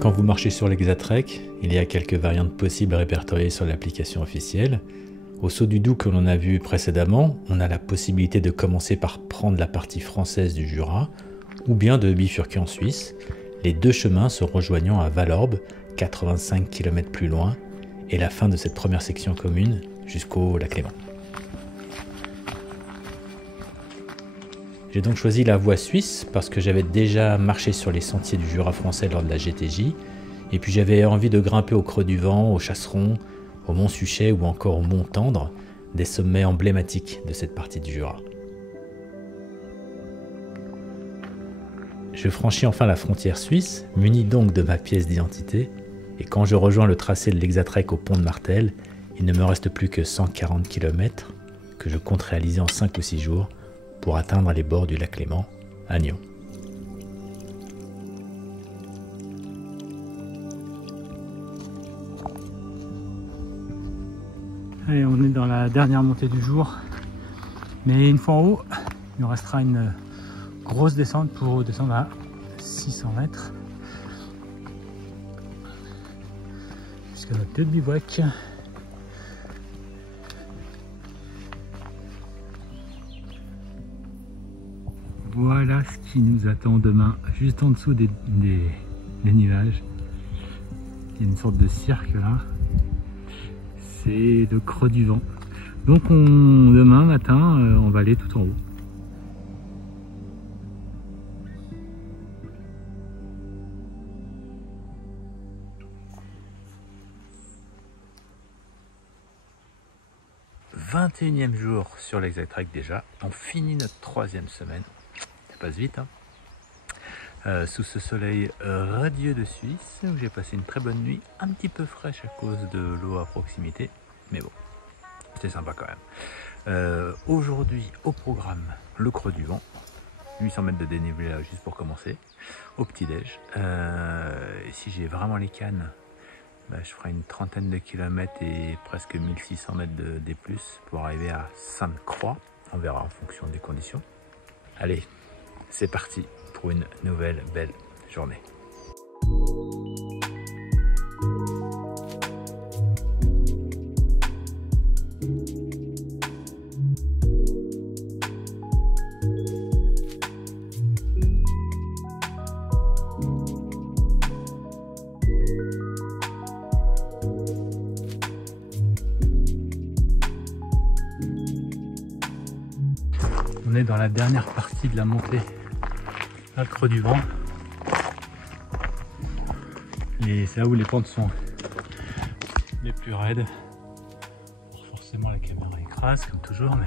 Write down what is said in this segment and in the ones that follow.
Quand vous marchez sur l'Hexatrek, il y a quelques variantes possibles répertoriées sur l'application officielle. Au Saut du Doubs que l'on a vu précédemment, on a la possibilité de commencer par prendre la partie française du Jura, ou bien de bifurquer en Suisse, les deux chemins se rejoignant à Valorbe, 85 km plus loin, et la fin de cette première section commune jusqu'au lac Léman. J'ai donc choisi la voie suisse parce que j'avais déjà marché sur les sentiers du Jura français lors de la GTJ, et puis j'avais envie de grimper au Creux du Vent, au Chasseron, au Mont Suchet ou encore au Mont Tendre, des sommets emblématiques de cette partie du Jura. Je franchis enfin la frontière suisse, muni donc de ma pièce d'identité, et quand je rejoins le tracé de l'Hexatrek au pont de Martel, il ne me reste plus que 140 km que je compte réaliser en 5 ou 6 jours pour atteindre les bords du lac Léman à Nyon. Allez, on est dans la dernière montée du jour, mais une fois en haut, il nous restera une grosse descente pour descendre à 600 mètres jusqu'à notre lieu de bivouac. Voilà ce qui nous attend demain, juste en dessous des nuages. Il y a une sorte de cirque là. C'est le Creux du Vent. Donc demain matin, on va aller tout en haut. « 21e jour sur l'Hexatrek déjà. On finit notre 3e semaine. Ça passe vite, hein. Sous ce soleil radieux de Suisse, où j'ai passé une très bonne nuit, un petit peu fraîche à cause de l'eau à proximité, mais bon, c'était sympa quand même. Aujourd'hui, au programme, le Creux du Vent, 800 mètres de dénivelé là, juste pour commencer, au petit-déj. Si j'ai vraiment les cannes, bah, je ferai une trentaine de kilomètres et presque 1600 mètres de D+, pour arriver à Sainte-Croix. On verra en fonction des conditions. Allez, c'est parti pour une nouvelle belle journée. On est dans la dernière partie de la montée à le Creux du Vent, et c'est là où les pentes sont les plus raides. Forcément la caméra écrase comme toujours, mais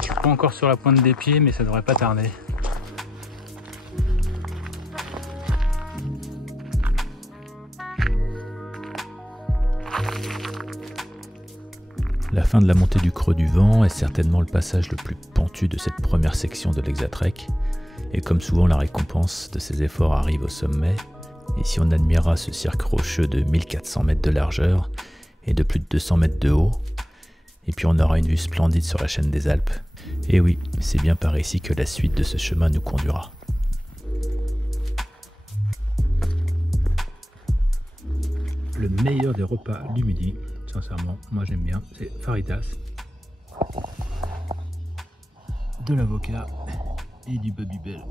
je suis pas encore sur la pointe des pieds, mais ça devrait pas tarder. La fin de la montée du Creux du Vent est certainement le passage le plus pentu de cette première section de l'Hexatrek, et comme souvent la récompense de ces efforts arrive au sommet, et si on admirera ce cirque rocheux de 1400 mètres de largeur et de plus de 200 mètres de haut, et puis on aura une vue splendide sur la chaîne des Alpes. Et oui, c'est bien par ici que la suite de ce chemin nous conduira. Le meilleur des repas du midi, sincèrement, moi j'aime bien, c'est faritas, de l'avocat et du Babybel.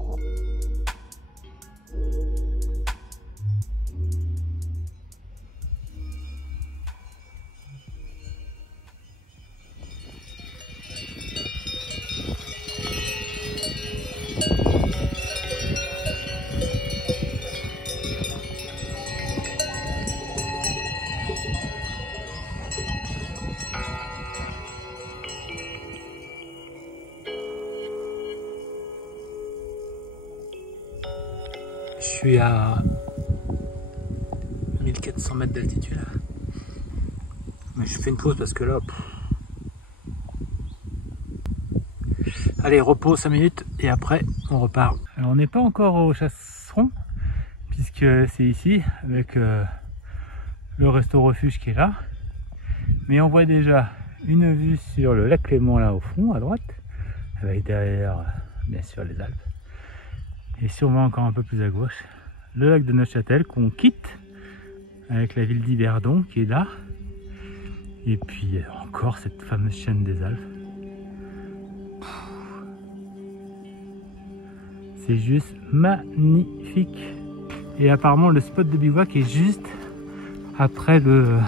Je suis à 1400 mètres d'altitude, mais je fais une pause parce que là, allez, repos 5 minutes et après on repart. Alors on n'est pas encore au Chasseron puisque c'est ici avec le resto refuge qui est là, mais on voit déjà une vue sur le lac Léman là au fond à droite, avec derrière bien sûr les Alpes. Et si on va encore un peu plus à gauche, le lac de Neuchâtel qu'on quitte avec la ville d'Yverdon qui est là. Et puis encore cette fameuse chaîne des Alpes. C'est juste magnifique. Et apparemment le spot de bivouac est juste après le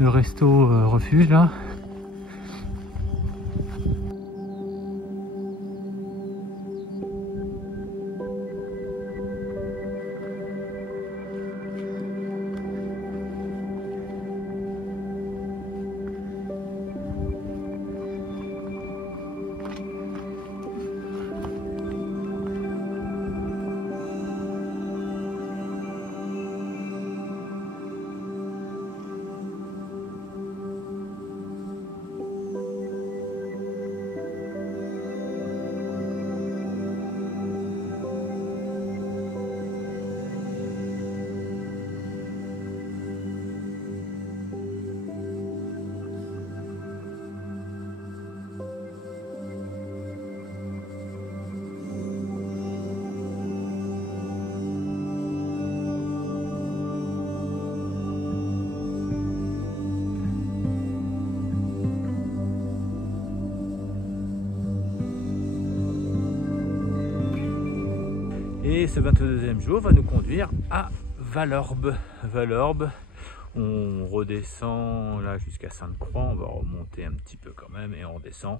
resto refuge là. Et ce 22e jour va nous conduire à Valorbe. Valorbe, on redescend là jusqu'à Sainte-Croix, on va remonter un petit peu quand même et on redescend.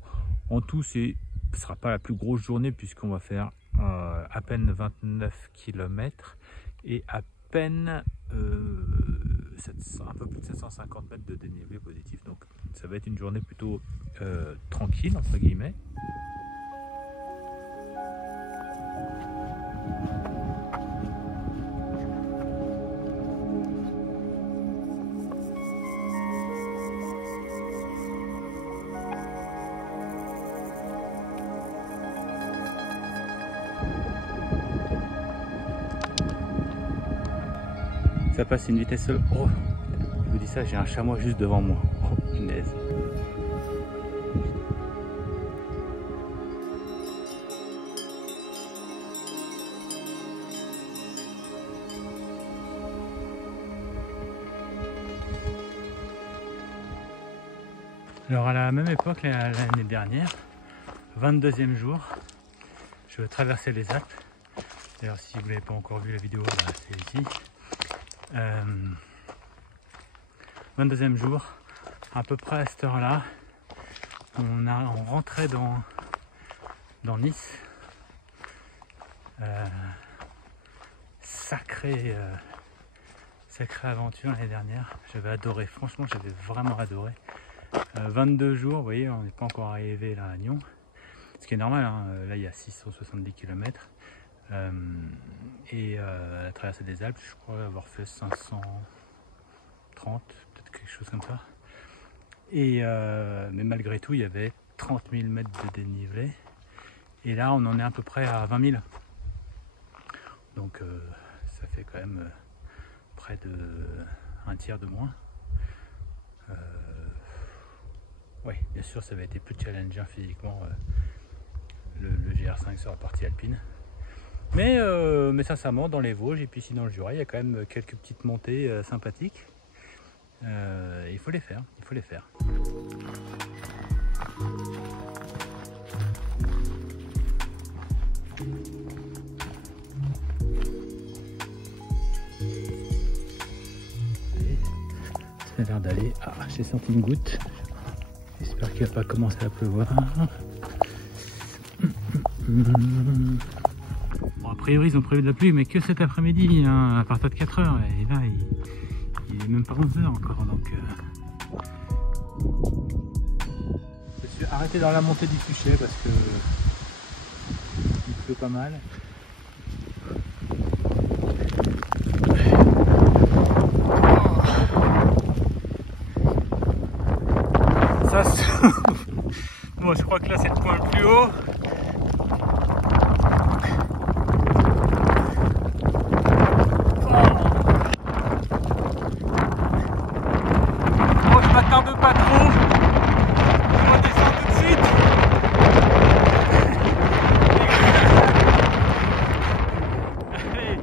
En tout, ce ne sera pas la plus grosse journée puisqu'on va faire à peine 29 km et à peine un peu plus de 750 mètres de dénivelé positif. Donc ça va être une journée plutôt tranquille entre guillemets. Ça passe une vitesse seule. Oh, je vous dis ça, j'ai un chamois juste devant moi. Oh, punaise. Alors à la même époque, l'année dernière, 22e jour, je traversais les Alpes. D'ailleurs, si vous n'avez pas encore vu la vidéo, bah, c'est ici. 22e jour, à peu près à cette heure-là, on rentrait dans Nice. Sacrée aventure l'année dernière. J'avais adoré, franchement, j'avais vraiment adoré. 22 jours, vous voyez, on n'est pas encore arrivé là à Nyon. Ce qui est normal, hein. Là il y a 670 km. La traversée des Alpes, je crois avoir fait 530, peut-être quelque chose comme ça. Mais malgré tout, il y avait 30 000 mètres de dénivelé. Et là, on en est à peu près à 20 000. Donc, ça fait quand même près de un tiers de moins. Oui, bien sûr, ça avait été plus challengeant physiquement le GR5 sur la partie alpine. Mais sincèrement, dans les Vosges et puis ici dans le Jura, il y a quand même quelques petites montées sympathiques. Il faut les faire, il faut les faire. Ça a l'air d'aller. Ah, j'ai senti une goutte. J'espère qu'il va pas commencer à pleuvoir. Bon, a priori, ils ont prévu de la pluie, mais que cet après-midi, hein, à partir de 4 h. Et là, il est même pas 11 h encore. Donc, je suis arrêté dans la montée du Fuchet parce que il pleut pas mal. Ça, bon, je crois que là, c'est le point le plus haut. Bon, je m'attarde pas trop. On va descendre tout de suite. Allez.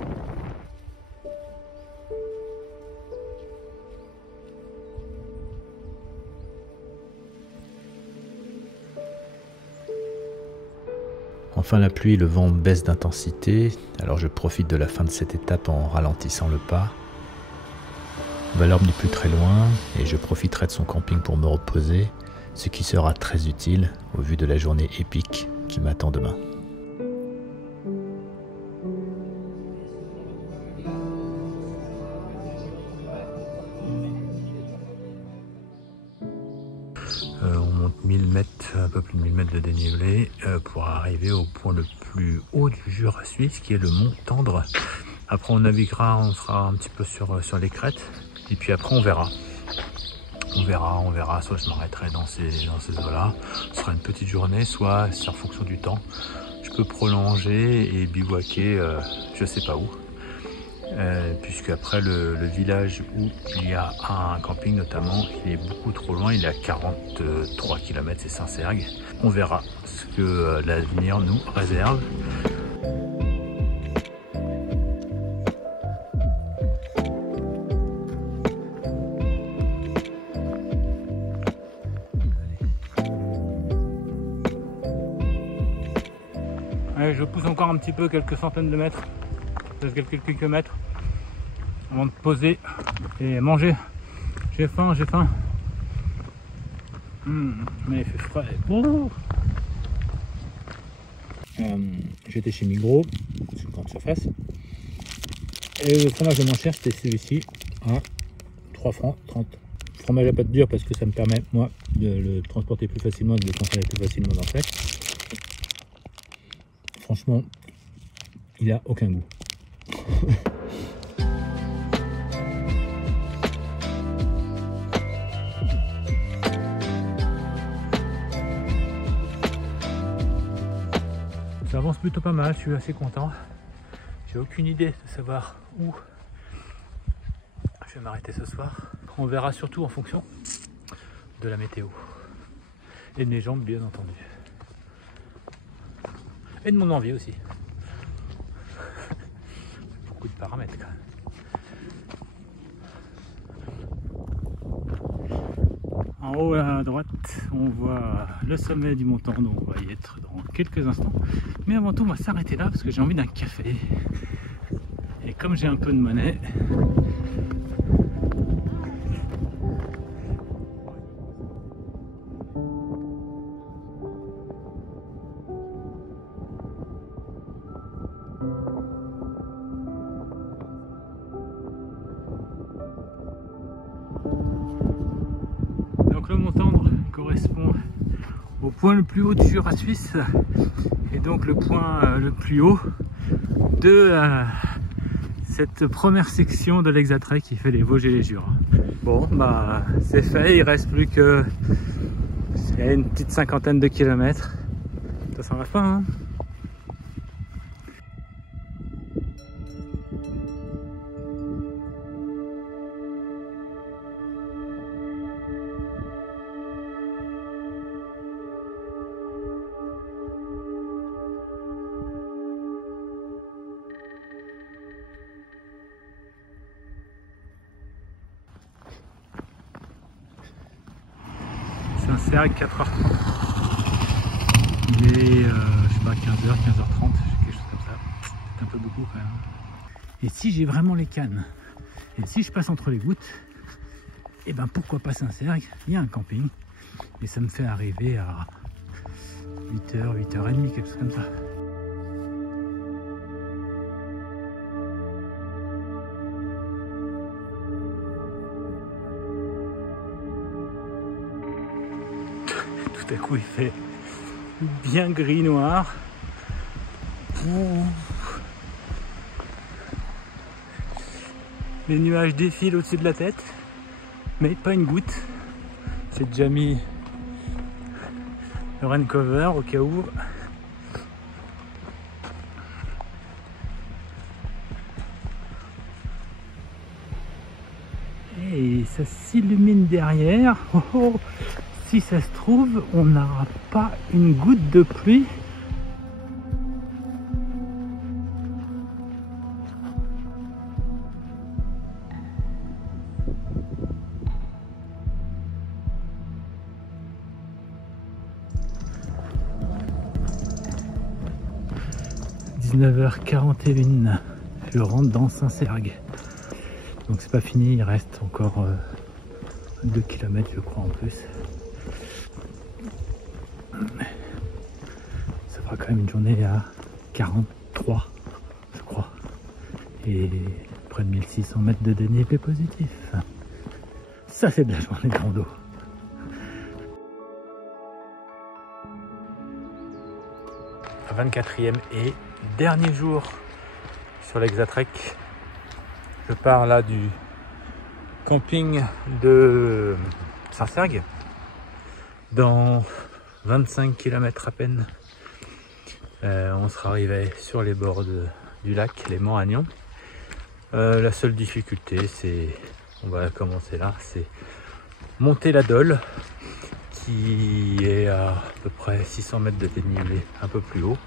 Enfin la pluie et le vent baissent d'intensité, alors je profite de la fin de cette étape en ralentissant le pas. Valorbe n'est plus très loin et je profiterai de son camping pour me reposer, ce qui sera très utile au vu de la journée épique qui m'attend demain. On monte 1000 mètres, un peu plus de 1000 mètres de dénivelé pour arriver au point le plus haut du Jura suisse qui est le mont Tendre. Après on naviguera, on sera un petit peu sur les crêtes et puis après on verra. On verra, soit je m'arrêterai dans ces eaux-là, ce sera une petite journée, soit c'est en fonction du temps. Je peux prolonger et bivouaquer je sais pas où. Puisque après le village où il y a un camping notamment, il est beaucoup trop loin, il est à 43 km, c'est Saint-Sergue. On verra ce que l'avenir nous réserve. Allez, je pousse encore un petit peu, quelques centaines de mètres, quelques kilomètres, avant de poser et manger. J'ai faim. Mais il fait frais. J'étais chez Migros, sur grande surface. Et le fromage le moins cher, c'était celui-ci, à 3 francs 30. Fromage à pâte dure parce que ça me permet, moi, de le transporter plus facilement, de le consommer plus facilement dans le sac. Franchement, il a aucun goût. Ça avance plutôt pas mal, je suis assez content. J'ai aucune idée de savoir où je vais m'arrêter ce soir. On verra surtout en fonction de la météo et de mes jambes, bien entendu, et de mon envie aussi. Beaucoup de paramètres quand même. En haut à droite, on voit le sommet du mont Tendre, on va y être dans quelques instants. Mais avant tout, on va s'arrêter là parce que j'ai envie d'un café. Et comme j'ai un peu de monnaie, donc le mont Tendre correspond au point le plus haut du Jura suisse et donc le point le plus haut de cette première section de l'Exatrek qui fait les Vosges et les Jura. Bon, bah c'est fait, il reste plus que une petite cinquantaine de kilomètres. Ça s'en va pas, hein. Saint-Sergue, 4h30. Il est, je sais pas, 15h, 15h30, quelque chose comme ça. C'est un peu beaucoup quand même. Et si j'ai vraiment les cannes, et si je passe entre les gouttes, et ben pourquoi pas Saint-Sergue, il y a un camping. Et ça me fait arriver à 8h, 8h30, quelque chose comme ça. Tout à coup il fait bien gris noir. Les nuages défilent au-dessus de la tête, mais pas une goutte. J'ai déjà mis le rain cover au cas où. Et ça s'illumine derrière. Oh, oh. Si ça se trouve, on n'aura pas une goutte de pluie. 19h41. Je rentre dans Saint-Sergue. Donc c'est pas fini, il reste encore 2 km je crois en plus. Ça fera quand même une journée à 43 je crois. Et près de 1600 mètres de dénivelé positif. Ça c'est de la journée de rando. « 24e et dernier jour sur l'Exatrek. Je pars là du camping de Saint-Sergue dans 25 km à peine. On sera arrivé sur les bords du lac, les Monts Agnon. La seule difficulté, c'est, on va commencer là, c'est monter la Dole qui est à peu près 600 mètres de dénivelé, un peu plus haut.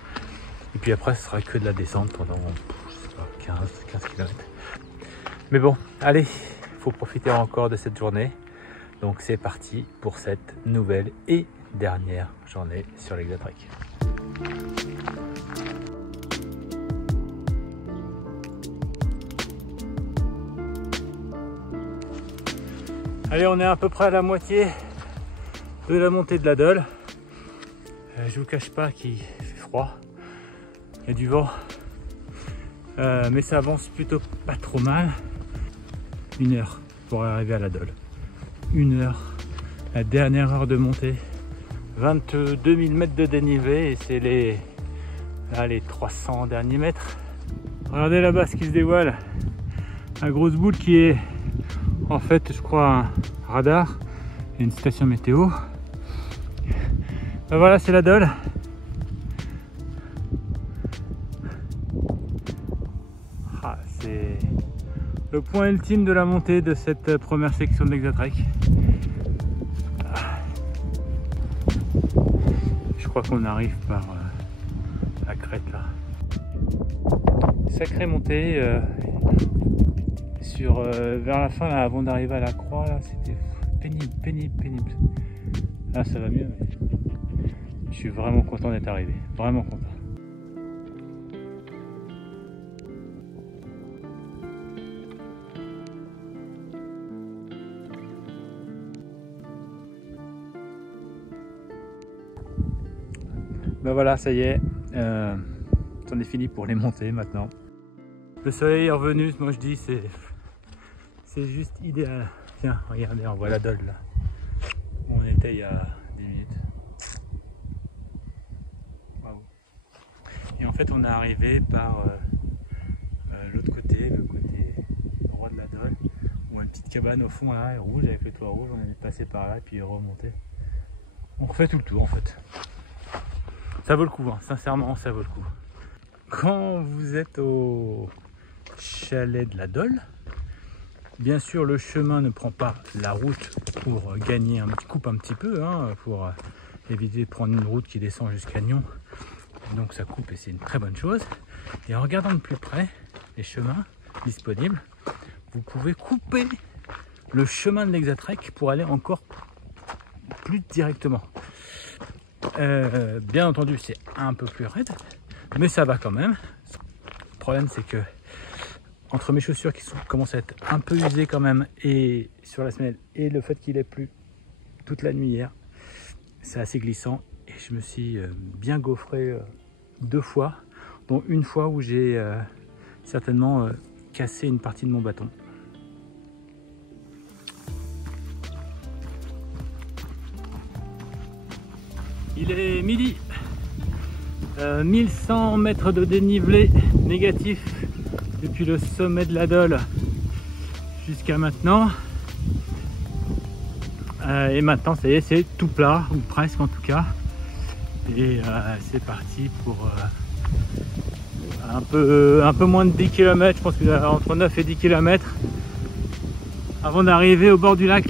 Et puis après, ce sera que de la descente pendant, je sais pas, 15 km. Mais bon, allez, il faut profiter encore de cette journée. Donc c'est parti pour cette nouvelle et dernière journée sur l'Exatrek. Allez, on est à peu près à la moitié de la montée de la Dole. Je vous cache pas qu'il fait froid, il y a du vent, mais ça avance plutôt pas trop mal. 1 heure pour arriver à la Dole. 1 heure, la dernière heure de montée. 22 000 mètres de dénivelé et c'est les 300 derniers mètres. Regardez là-bas ce qui se dévoile. La grosse boule qui est en fait, je crois, un radar et une station météo. Ben voilà, c'est la Dole. Ah, c'est le point ultime de la montée de cette première section de l'Exatrek. Je crois qu'on arrive par la crête là. Sacrée montée vers la fin là, avant d'arriver à la croix là, c'était pénible. Là ça va mieux, mais je suis vraiment content d'être arrivé, vraiment content. Ben voilà, ça y est, c'en est fini pour les montées maintenant. Le soleil est revenu, moi je dis c'est juste idéal. Tiens, regardez, on voit la Dole là, où on était il y a 10 minutes. Waouh. Et en fait on est arrivé par l'autre côté, le côté droit de la Dole, où une petite cabane au fond là, rouge, avec le toit rouge, on est passé par là et puis remonté. On refait tout le tour en fait. Ça vaut le coup, hein. Sincèrement ça vaut le coup. Quand vous êtes au chalet de la Dole, bien sûr le chemin ne prend pas la route pour gagner, coupe un petit peu, hein, pour éviter de prendre une route qui descend jusqu'à Nyon. Donc ça coupe et c'est une très bonne chose. Et en regardant de plus près les chemins disponibles, vous pouvez couper le chemin de l'Exatrek pour aller encore plus directement. Bien entendu c'est un peu plus raide, mais ça va quand même. Le problème c'est que entre mes chaussures qui commencent à être un peu usées quand même et sur la semelle, et le fait qu'il ait plu toute la nuit hier, c'est assez glissant et je me suis bien gaufré 2 fois, dont une fois où j'ai certainement cassé une partie de mon bâton. Il est midi, 1100 mètres de dénivelé négatif depuis le sommet de la Dole jusqu'à maintenant. Et maintenant ça y est, c'est tout plat, ou presque en tout cas. Et c'est parti pour un peu moins de 10 km, je pense que entre 9 et 10 km avant d'arriver au bord du lac.